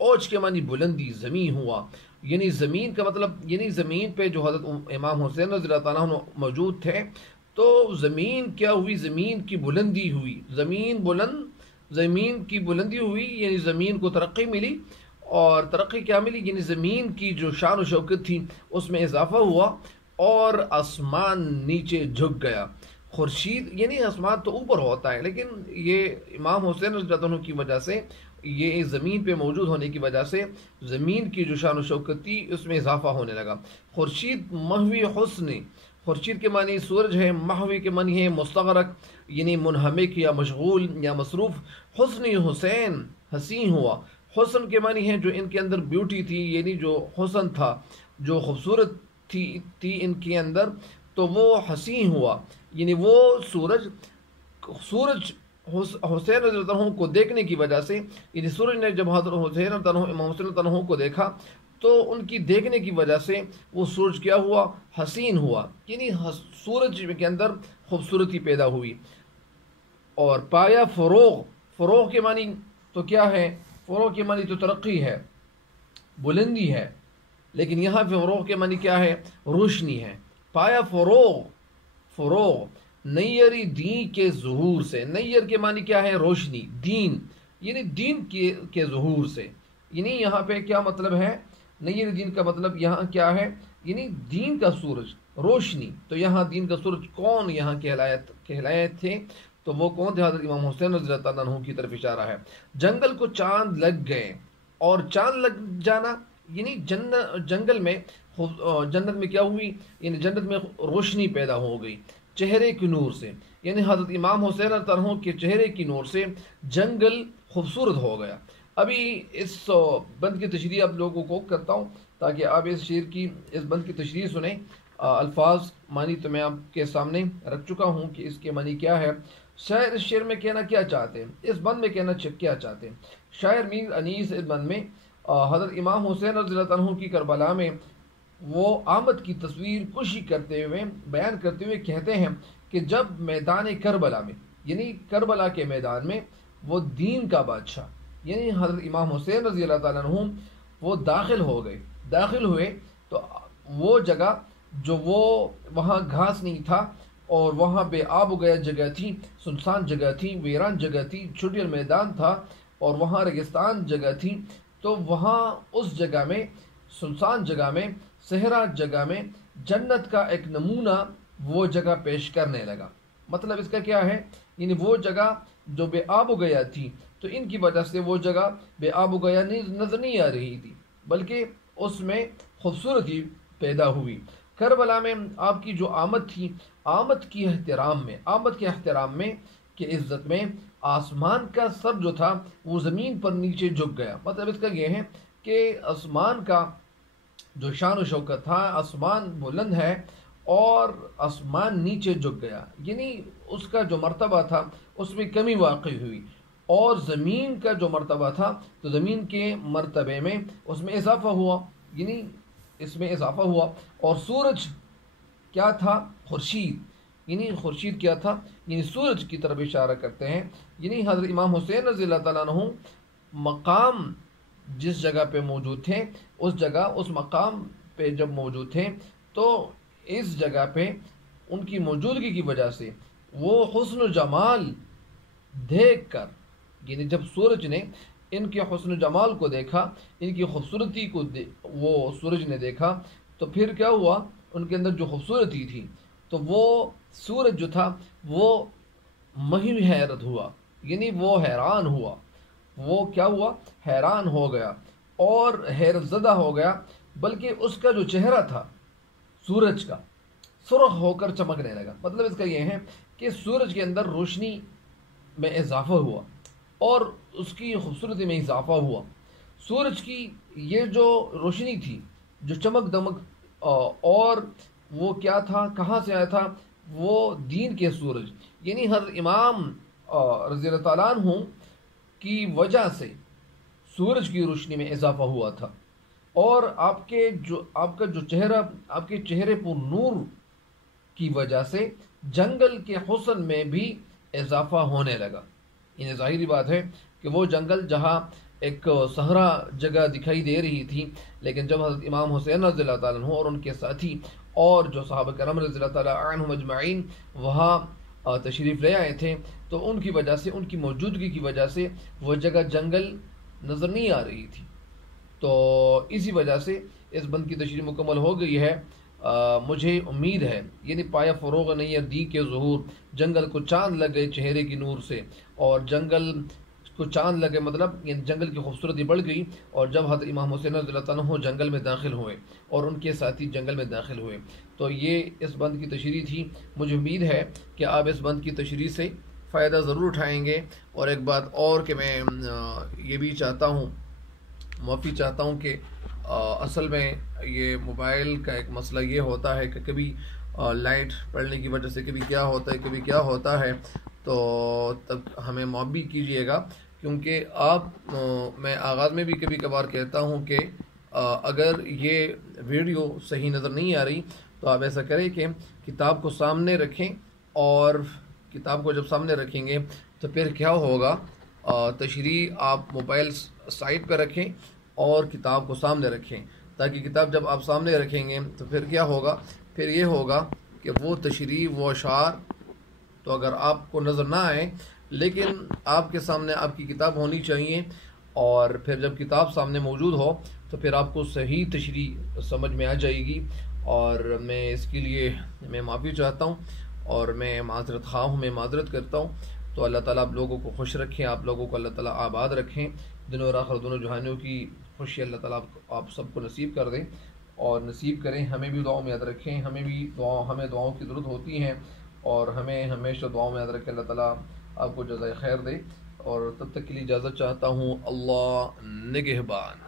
اوج کے معنی بلندی، زمین ہوا، یعنی زمین کا مطلب یعنی زمین پہ جو حضرت امام حسین رضی اللہ تعالیٰ عنہ موجود تھے، تو زمین کیا ہوئی، زمین کی بلندی ہوئی، زمین کی بلندی ہوئی، یعنی زمین کو ترقی ملی، اور ترقی کیا ملی، یعنی زمین کی جو شان و شوکت تھی اس میں اضافہ ہوا، اور آسمان نیچے جھک گیا۔ خورشید یعنی آسمان تو اوپر ہوتا ہے، لیکن یہ امام حسین رضی اللہ عنہ کی وجہ سے، یہ زمین پہ موجود ہونے کی وجہ سے زمین کی جو شان و شوکت تھی اس میں اضافہ ہونے لگا۔ خورشید محوی حسن، خورشید کے معنی سورج ہے، محوی کے معنی ہے مستغرق، یعنی منہمک یا مشغول یا مصروف۔ حسن حسین، حسین ہوا، حسن کے معنی ہے جو ان کے اندر بیوٹی تھی، یعنی جو حسن تھا، جو خوبصورت تھی ان کے اندر، تو وہ حسین ہوا، یعنی وہ سورج حسین رضی اللہ عنہ کو دیکھنے کی وجہ سے، یعنی سورج نے جب حضرت حسین رضی اللہ عنہ امام حسین رضی اللہ عنہ کو دیکھا تو ان کی دیکھنے کی وجہ سے وہ سورج کیا ہوا، حسین ہوا، یعنی سورج کے اندر خوبصورتی پیدا ہوئی۔ اور پایا فروغ، فروغ کے معنی تو کیا ہے، فروغ کے معنی تو ترقی ہے، بلندی ہے، لیکن یہاں پہ فروغ کے معنی کیا ہے، روشنی ہے۔ پایا فروغ نیری دین کے ظہور سے، نیر کے معنی کیا ہے، روشنی، دین، یعنی دین کے ظہور سے، یعنی یہاں پہ کیا مطلب ہے، نیر دین کا مطلب یہاں کیا ہے، یعنی دین کا سورج، روشنی۔ تو یہاں دین کا سورج کون یہاں کہلائے تھے، تو وہ کون تھے، حضرت امام حسین رضی اللہ تعالیٰ عنہ کی طرف اشارہ ہے۔ جنگل کو چاند لگ گئے، اور چاند لگ جانا یعنی جنگل میں، جنت میں کیا ہوئی، یعنی جنت میں روشنی پیدا ہو گئی چہرے کی نور سے، یعنی حضرت امام حسین رضی اللہ عنہ کے چہرے کی نور سے جنگل خوبصورت ہو گیا۔ ابھی اس بند کی تشریح آپ لوگوں کو کرتا ہوں تاکہ آپ اس بند کی تشریح سنیں۔ الفاظ معنی تو میں آپ کے سامنے رکھ چکا ہوں کہ اس کے معنی کیا ہے۔ شاعر اس شعر میں کہنا کیا چاہتے ہیں، اس بند میں کہنا کیا چاہتے ہیں۔ شاعر میر انیس اس بند میں حضرت امام حسین رضی اللہ عنہ کی کربلا میں وہ آمد کی تصویر کشی کرتے ہوئے، بیان کرتے ہوئے کہتے ہیں کہ جب میدان کربلا میں، یعنی کربلا کے میدان میں، وہ دین کا بادشاہ یعنی حضرت امام حسین رضی اللہ تعالیٰ عنہ وہ داخل ہوئے، تو وہ جگہ جو وہ وہاں گھاس نہیں تھا، اور وہاں بے آب و گیا جگہ تھی، سنسان جگہ تھی، ویران جگہ تھی، چھٹیل میدان تھا، اور وہاں ریگستان جگہ تھی، تو وہاں اس جگہ میں، سنسان جگہ میں، صحرا جگہ میں جنت کا ایک نمونہ وہ جگہ پیش کرنے لگا۔ مطلب اس کا کیا ہے، یعنی وہ جگہ جو بے آب و گیا تھی، تو ان کی وجہ سے وہ جگہ بے آب و گیا نظر نہیں آ رہی تھی، بلکہ اس میں خوبصورتی پیدا ہوئی۔ کربلا میں آپ کی جو آمد تھی، آمد کے احترام میں کہ عزت میں آسمان کا سر جو تھا وہ زمین پر نیچے جھک گیا۔ مطلب اس کا یہ ہے کہ آسمان کا جو شان و شوکت تھا، آسمان بلند ہے اور آسمان نیچے جھک گیا، یعنی اس کا جو مرتبہ تھا اس میں کمی واقع ہوئی، اور زمین کا جو مرتبہ تھا تو زمین کے مرتبے میں اس میں اضافہ ہوا، یعنی اس میں اضافہ ہوا۔ اور سورج کیا تھا، خورشید، یعنی خورشید کیا تھا، یعنی سورج کی طرف اشارہ کرتے ہیں، یعنی حضرت امام حسین رضی اللہ تعالیٰ عنہ مقام جس جگہ پہ موجود تھے، اس مقام پہ جب موجود تھے، تو اس جگہ پہ ان کی موجودگی کی وجہ سے وہ حسن و جمال دیکھ کر، یعنی جب سورج نے ان کے حسن و جمال کو دیکھا، ان کی خوبصورتی کو وہ سورج نے دیکھا، تو پھر کیا ہوا، ان کے اندر جو خوبصورتی تھی، تو وہ سورج جو تھا وہ محو حیرت ہوا، یعنی وہ حیران ہوا، وہ کیا ہوا، حیران ہو گیا اور حیرت زدہ ہو گیا، بلکہ اس کا جو چہرہ تھا سورج کا سرخ ہو کر چمکنے لگا۔ مطلب اس کا یہ ہے کہ سورج کے اندر روشنی میں اضافہ ہوا اور اس کی خوبصورتی میں اضافہ ہوا۔ سورج کی یہ جو روشنی تھی، جو چمک دمک، اور وہ کیا تھا، کہاں سے آیا تھا، وہ دین کے سورج، یعنی حضرت امام رضی اللہ تعالیٰ عنہ کی وجہ سے سورج کی روشنی میں اضافہ ہوا تھا، اور آپ کا جو چہرہ، آپ کے چہرے پر نور کی وجہ سے جنگل کے حسن میں بھی اضافہ ہونے لگا۔ یہ ظاہری بات ہے کہ وہ جنگل جہاں ایک صحرا جگہ دکھائی دے رہی تھی، لیکن جب حضرت امام حسین رضی اللہ تعالیٰ عنہ اور ان کے ساتھی اور جو صحابہ کرام رضی اللہ تعالیٰ عنہم اجمعین وہاں تشریف لے آئے تھے، تو ان کی وجہ سے، ان کی موجودگی کی وجہ سے وہ جگہ جنگل نظر نہیں آ رہی تھی، تو اسی وجہ سے اس بند کی تشریح مکمل ہو گئی ہے۔ مجھے امید ہے، یعنی پایا فروغ نہیں ہے دی کے ظہور، جنگل کو چاند لگ گئے چہرے کی نور سے، اور جنگل کو چاند لگے مطلب یعنی جنگل کی خوبصورتی بڑھ گئی، اور جب حضرت امام حسین رضی اللہ تعالیٰ عنہ جنگل میں داخل ہوئے اور ان کے ساتھی جنگل میں داخل ہوئے، تو یہ اس بند کی تشریح تھی۔ مجھے امید ہے کہ آپ اس بند کی تشریح سے فائدہ ضرور اٹھائیں گے۔ اور ایک بات اور کہ میں یہ بھی چاہتا ہوں، معافی چاہتا ہوں کہ اصل میں یہ موبائل کا ایک مسئلہ یہ ہوتا ہے کہ کبھی لائٹ پڑنے کی وجہ سے کبھی کیا ہوتا ہے، کبھی کیا ہوتا ہے، تو تب ہمیں معافی کیجیے گا، کیونکہ میں آغاز میں بھی کبھی کبھار کہتا ہوں کہ اگر یہ ویڈیو صحیح نظر نہیں آ رہی تو آپ ایسا کریں کہ کتاب کو سامنے رکھیں، اور کتاب کو جب سامنے رکھیں گے تو پھر کیا ہوگا، تشریح آپ موبائل سائٹ پہ رکھیں اور کتاب کو سامنے رکھیں، تاکہ کتاب جب آپ سامنے رکھیں گے تو پھر کیا ہوگا، پھر یہ ہوگا کہ وہ تشریح، وہ اشعار تو اگر آپ کو نظر نہ آئے، لیکن آپ کے سامنے آپ کی کتاب ہونی چاہیے، اور پھر جب کتاب سامنے موجود ہو تو پھر آپ کو صحیح تشریح سمجھ میں آ جائے گی۔ اور میں اس کے لیے میں معافی چاہتا ہوں، اور میں معذرت خواہ ہوں، میں معذرت کرتا ہوں۔ تو اللہ تعالیٰ آپ لوگوں کو خوش رکھیں، آپ لوگوں کو اللہ تعالیٰ آباد رکھیں، دنیا اور آخرت دونوں جہانوں کی خوشی اللہ تعالیٰ آپ سب کو نصیب کر دیں اور نصیب کریں۔ ہمیں بھی دعاؤں میں یاد رکھیں، ہمیں دعاؤں کی ضرورت ہوتی ہیں، اور ہمیں ہمیشہ دعاؤں میں یاد رکھیں۔ اللہ تعالیٰ آپ کو جزائے خیر دے، اور تب تک کے لیے اجازت چاہتا ہوں۔ اللہ نگہبان۔